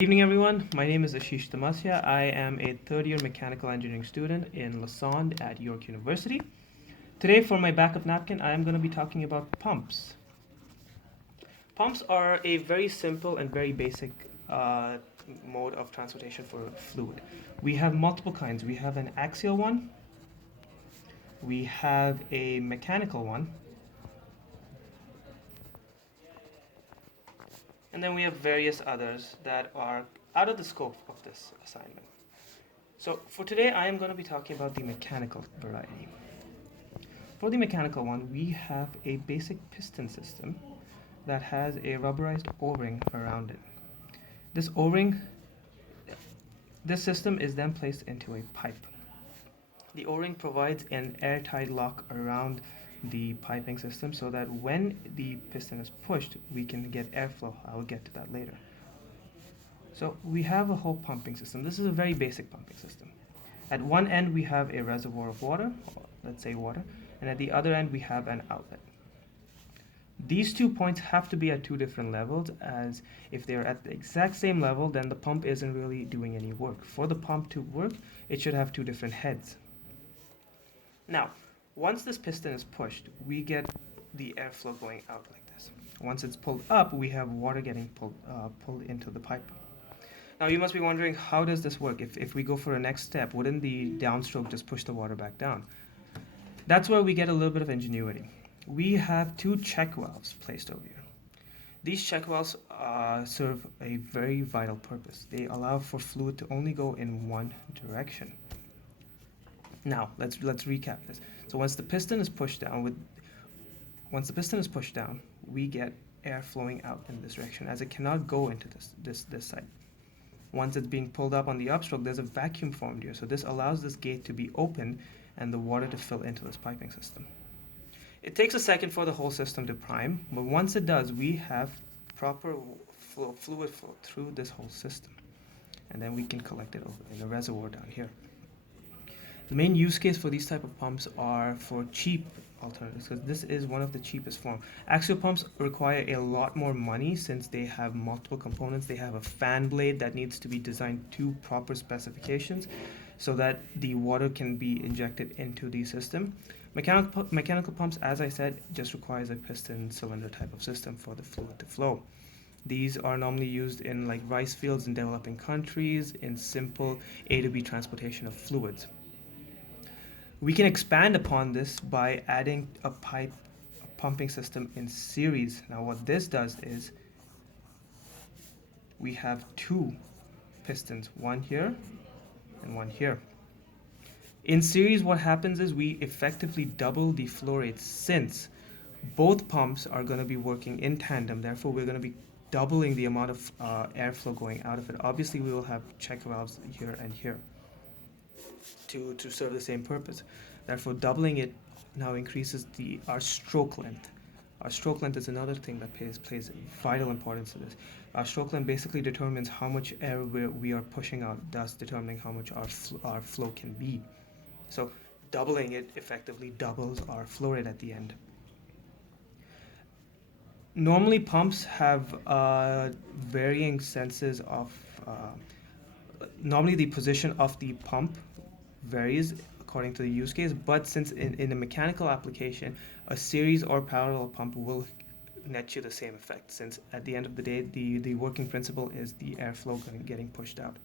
Good evening, everyone. My name is Ashish Tamasya. I am a third year mechanical engineering student in Lassonde at York University. Today, for my backup napkin, I am going to be talking about pumps. Pumps are a very simple and very basic mode of transportation for fluid. We have multiple kinds. We have an axial one, we have a mechanical one, and then we have various others that are out of the scope of this assignment. So for today, I am going to be talking about the mechanical variety. For the mechanical one, we have a basic piston system that has a rubberized O-ring around it. This O-ring, this system is then placed into a pipe. The O-ring provides an airtight lock around the piping system so that when the piston is pushed, we can get airflow. I will get to that later. So we have a whole pumping system. This is a very basic pumping system. At one end, we have a reservoir of water, or let's say water, and at the other end, we have an outlet. These 2 points have to be at two different levels, as if they're at the exact same level, then the pump isn't really doing any work. For the pump to work, it should have two different heads. Now, once this piston is pushed, we get the airflow going out like this. Once it's pulled up, we have water getting pulled into the pipe. Now you must be wondering, how does this work? If we go for a next step, wouldn't the downstroke just push the water back down? That's where we get a little bit of ingenuity. We have two check valves placed over here. These check valves serve a very vital purpose. They allow for fluid to only go in one direction. Now let's recap this. So once the piston is pushed down, we get air flowing out in this direction, as it cannot go into this side. Once it's being pulled up on the upstroke, there's a vacuum formed here. So this allows this gate to be open and the water to fill into this piping system. It takes a second for the whole system to prime, but once it does, we have proper fluid flow through this whole system. And then we can collect it over in the reservoir down here. The main use case for these type of pumps are for cheap alternatives, because this is one of the cheapest form. Axial pumps require a lot more money since they have multiple components. They have a fan blade that needs to be designed to proper specifications so that the water can be injected into the system. Mechanical pumps, as I said, just requires a piston cylinder type of system for the fluid to flow. These are normally used in like rice fields in developing countries in simple A to B transportation of fluids. We can expand upon this by adding a pumping system in series. Now what this does is we have two pistons, one here and one here. In series, what happens is we effectively double the flow rate, since both pumps are going to be working in tandem. Therefore, we're going to be doubling the amount of airflow going out of it. Obviously, we will have check valves here and here to serve the same purpose. Therefore, doubling it now increases our stroke length. Our stroke length is another thing that plays vital importance to this. Our stroke length basically determines how much air we are pushing out, thus determining how much our flow can be. So doubling it effectively doubles our flow rate at the end. Normally, pumps have varying senses of. Normally, the position of the pump varies according to the use case, but since in a mechanical application, a series or parallel pump will net you the same effect, since at the end of the day, the working principle is the airflow getting pushed out.